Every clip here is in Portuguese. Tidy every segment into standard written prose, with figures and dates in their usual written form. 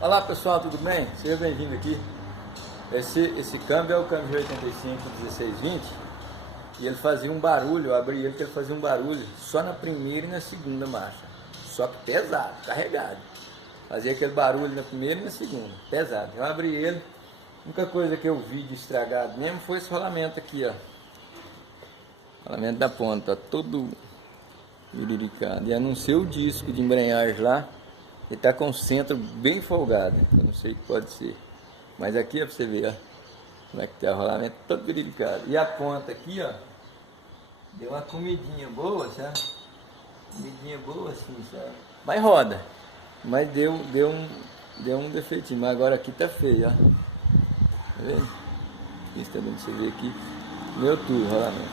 Olá pessoal, tudo bem? Seja bem-vindo aqui. Esse câmbio é o câmbio de 85 1620 e ele fazia um barulho, eu abri ele que ele fazia um barulho só na primeira e na segunda marcha, só que pesado, carregado. Fazia aquele barulho na primeira e na segunda, pesado. Eu abri ele, a única coisa que eu vi de estragado mesmo foi esse rolamento aqui, ó. Rolamento da ponta, todo viricado. E a não ser o disco de embreagem lá, ele tá com o centro bem folgado. Eu não sei o que pode ser. Mas aqui é pra você ver, ó. Como é que tá o rolamento todo viricado. E a ponta aqui, ó. Deu uma comidinha boa, sabe? Comidinha boa assim, sabe? Mas roda. Mas deu um defeitinho. Mas agora aqui tá feio, ó. Tá vendo? Isso tá dando pra você ver aqui. Meu tudo o rolamento.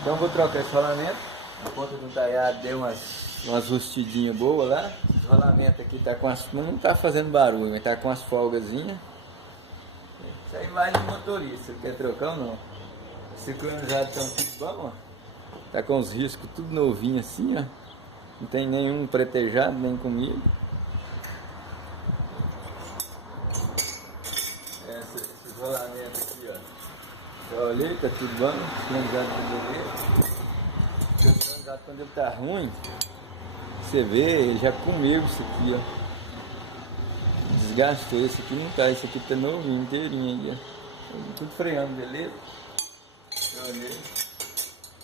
Então vou trocar esse rolamento. A ponta do taiado deu umas rustidinhas boas lá. Esse rolamento aqui tá com as. Não tá fazendo barulho, mas tá com as folgazinhas. Isso aí vai no motorista, quer trocar ou não? Esse cronizado tá tudo bom, ó. Tá com os riscos tudo novinho assim, ó. Não tem nenhum pretejado, nem comigo. Esse rolamento aqui, ó. Já olhei, tá tudo bom. O cronizado tá beleza. O cronizado quando ele tá ruim, você vê, ele já comeu isso aqui, ó. Desgastou, esse aqui não tá, esse aqui tá novinho, inteirinho aí, ó. Tudo freando, beleza? Eu olhei.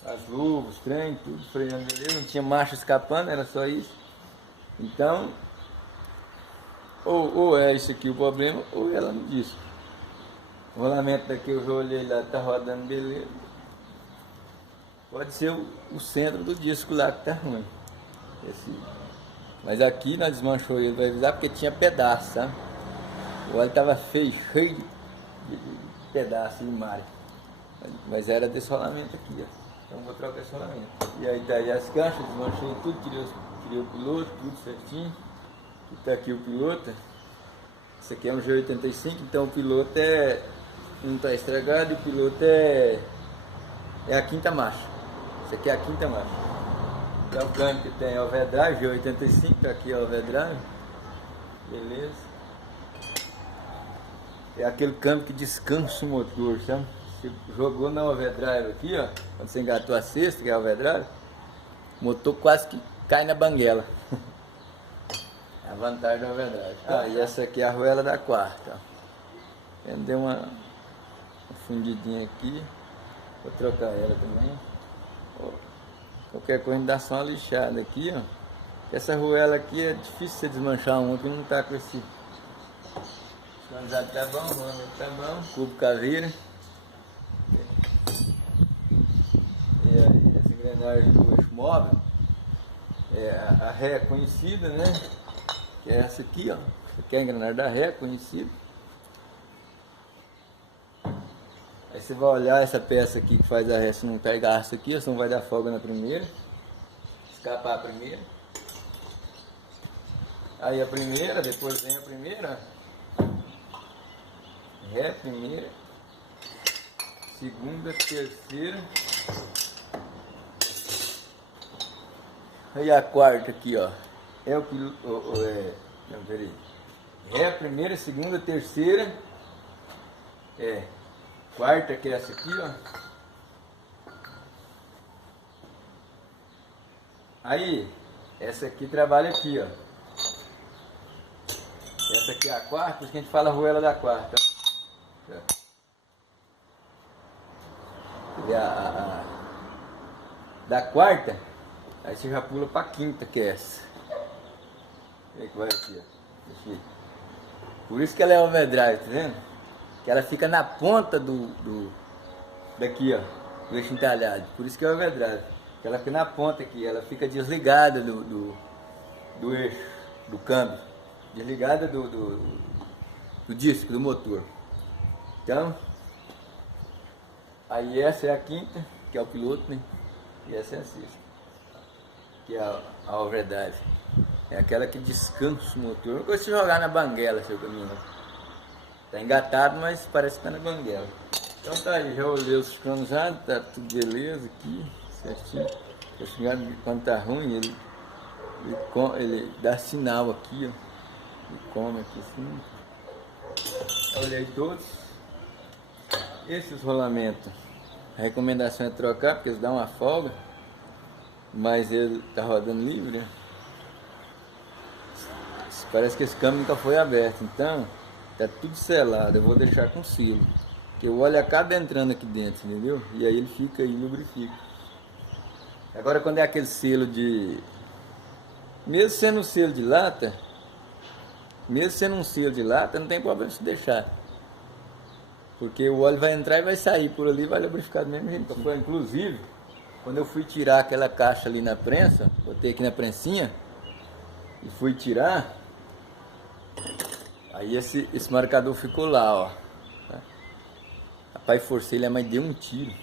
As luvas, os trem, tudo freando, beleza? Não tinha marcha escapando, era só isso. Então, ou é isso aqui o problema, ou ela não disse. O rolamento daqui eu já olhei lá, tá rodando, beleza. Pode ser o centro do disco lá que tá ruim. Mas aqui nós desmanchou ele, vai avisar, porque tinha pedaço, sabe? O óleo tava feio, cheio de pedaço de malha. Mas era desse rolamento aqui, ó. Então vou trocar esse rolamento. E aí tá aí as caixas, desmanchei tudo, tirei o piloto, tudo certinho. E tá aqui o piloto. Esse aqui é um G85, então o piloto não tá estragado, e o piloto é a quinta marcha. Esse aqui é a quinta marcha. Então o câmbio que tem overdrive, G85, tá aqui o overdrive. Beleza. É aquele câmbio que descansa o motor, sabe? Você jogou na overdrive aqui, ó. Quando você engatou a sexta, que é a overdrive, o motor quase que cai na banguela. É a vantagem da overdrive. Ah, e essa aqui é a arruela da quarta, ó. Deu uma fundidinha aqui. Vou trocar ela também. Qualquer coisa dá só uma lixada aqui, ó. Essa arruela aqui é difícil você desmanchar um, que não tá com esse. O canalizado tá bom, o rolante tá bom, cubo caveira. E aí, essa engrenagem do eixo móvel, a ré é conhecida, né? Que é essa aqui, ó. Essa aqui é a engrenagem da ré, conhecida. Aí você vai olhar essa peça aqui que faz a ré, se não pega aço aqui, você não vai dar folga na primeira. Escapar a primeira. Aí a primeira, depois vem a primeira. Ré, primeira. Segunda, terceira. Aí a quarta aqui, ó. É o piloto. Não, peraí. Ré, primeira, segunda, terceira. Quarta, que é essa aqui, ó. Aí, essa aqui trabalha aqui, ó. Essa aqui é a quarta, por isso que a gente fala arruela da quarta. E da quarta, aí você já pula pra quinta, que é essa. Vem que vai aqui, ó. Aqui. Por isso que ela é overdrive, tá vendo? Que ela fica na ponta daqui, ó, do eixo entalhado. Por isso que é overdrive. Que ela fica na ponta aqui, ela fica desligada do eixo, do câmbio. Desligada do disco, do motor. Então, aí essa é a quinta, que é o piloto, né? E essa é a sexta, que é a overdrive. É aquela que descansa o motor. Não precisa jogar na banguela, seu caminhão. Tá engatado, mas parece que tá na banguela. Então tá aí, já olhei os cronizados, tá tudo beleza aqui, certinho. Esse gado, quando tá ruim, ele dá sinal aqui, ó. E come aqui assim. Olhei todos. Esses rolamentos, a recomendação é trocar, porque eles dão uma folga. Mas ele tá rodando livre, né? Parece que esse câmbio nunca foi aberto, então tá tudo selado. Eu vou deixar com selo, que o óleo acaba entrando aqui dentro, entendeu? E aí ele fica aí, lubrifica. Agora quando é aquele selo de... Mesmo sendo um selo de lata, não tem problema se deixar. Porque o óleo vai entrar e vai sair por ali, vai lubrificar do mesmo jeito. Então, inclusive, quando eu fui tirar aquela caixa ali na prensa, botei aqui na prensinha e fui tirar, aí esse marcador ficou lá, ó. Rapaz, forcei ele, mas deu um tiro.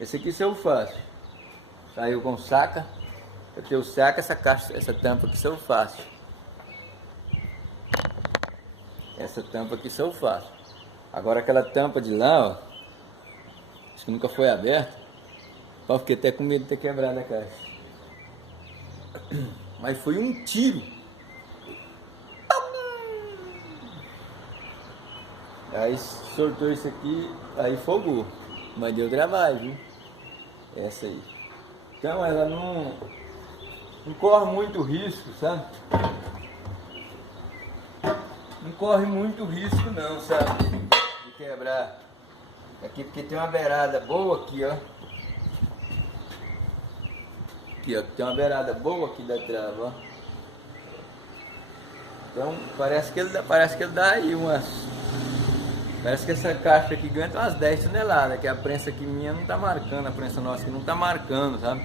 Esse aqui se eu faço. Saiu com saca. Eu tenho saca, essa caixa, essa tampa aqui se eu faço. Essa tampa aqui se eu faço. Agora aquela tampa de lá, ó, acho que nunca foi aberta. Eu fiquei até com medo de ter quebrado a caixa. Mas foi um tiro. Aí soltou isso aqui, aí fogou. Mas deu trabalho, viu? Essa aí. Então ela não corre muito risco, sabe? Não corre muito risco não, sabe? De quebrar. Aqui porque tem uma beirada boa aqui, ó. Aqui, ó, tem uma beirada boa aqui da trava, ó. Então parece que ele dá aí umas... Parece que essa caixa aqui aguenta umas 10 toneladas, que a prensa aqui minha não tá marcando, a prensa nossa aqui não tá marcando, sabe?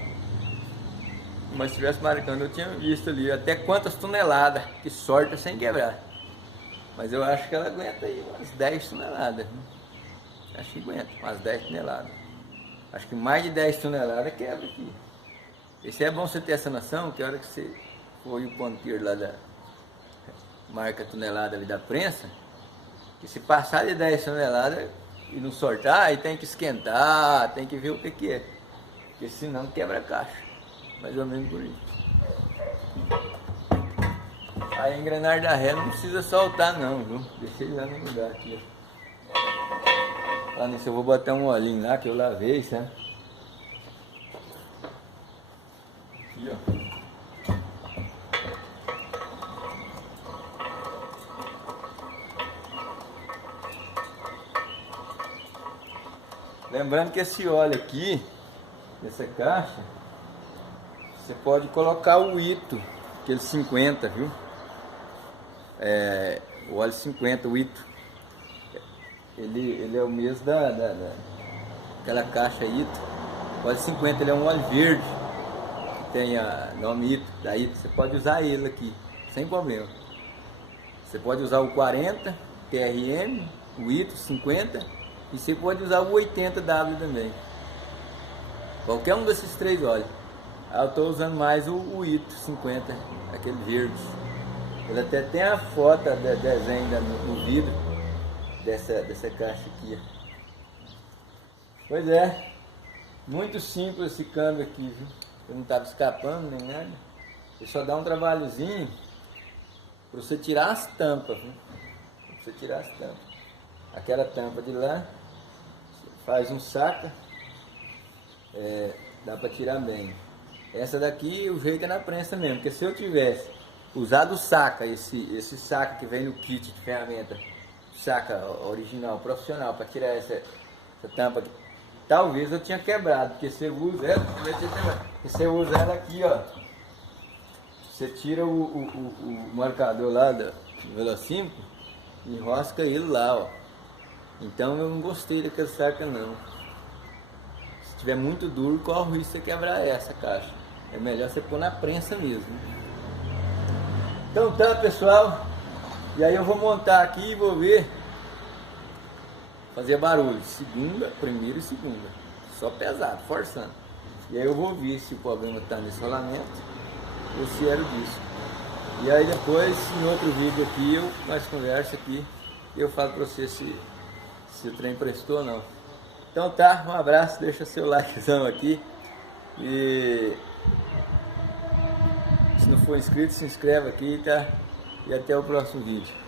Mas se tivesse marcando eu tinha visto ali até quantas toneladas que sorta sem quebrar. Mas eu acho que ela aguenta aí umas 10 toneladas. Acho que aguenta umas 10 toneladas. Acho que mais de 10 toneladas quebra aqui. Esse é bom você ter essa noção, que a hora que você for o ponteiro lá da marca tonelada ali da prensa, que se passar de 10 toneladas e não sortar, aí tem que esquentar, tem que ver o que é. Porque senão quebra a caixa. Mais ou menos por isso. A engrenagem da ré não precisa soltar não, viu? Deixei lá no lugar aqui, ó. Falando nisso, eu vou botar um olhinho lá que eu lavei, sabe? Aqui, ó. Lembrando que esse óleo aqui, dessa caixa, você pode colocar o Ito, aquele 50, viu? O óleo 50, o Ito. Ele é o mesmo daquela caixa Ito. O óleo 50, ele é um óleo verde, que tem a nome Ito, da Ito. Você pode usar ele aqui, sem problema. Você pode usar o 40, TRM, o Ito 50, e você pode usar o 80W também. Qualquer um desses três óleos. Eu estou usando mais o Ito 50, aquele verde. Ele até tem a foto, desenho no vidro dessa caixa aqui. Pois é, muito simples esse câmbio aqui, viu? Eu não estava escapando nem nada. Ele só dá um trabalhozinho para você tirar as tampas, viu? Pra você tirar as tampas. Aquela tampa de lá, faz um saca, dá para tirar bem. Essa daqui o jeito é na prensa mesmo, porque se eu tivesse usado o saca, esse saca que vem no kit de ferramenta, saca original, profissional, para tirar essa tampa aqui, talvez eu tinha quebrado, porque você usa ela aqui, ó. Você tira o marcador lá do velocímetro e enrosca ele lá, ó. Então eu não gostei daquela saca não. Se tiver muito duro, corre o risco de você quebrar essa caixa. É melhor você pôr na prensa mesmo. Então tá, pessoal. E aí eu vou montar aqui e vou ver. Fazer barulho. Segunda, primeira e segunda. Só pesado, forçando. E aí eu vou ver se o problema está nesse rolamento ou se era disso. E aí depois, em outro vídeo aqui, nós conversa aqui. E eu falo para você se o trem prestou ou não. Então tá, um abraço, deixa seu likezão aqui. E se não for inscrito, se inscreve aqui, tá? e até o próximo vídeo.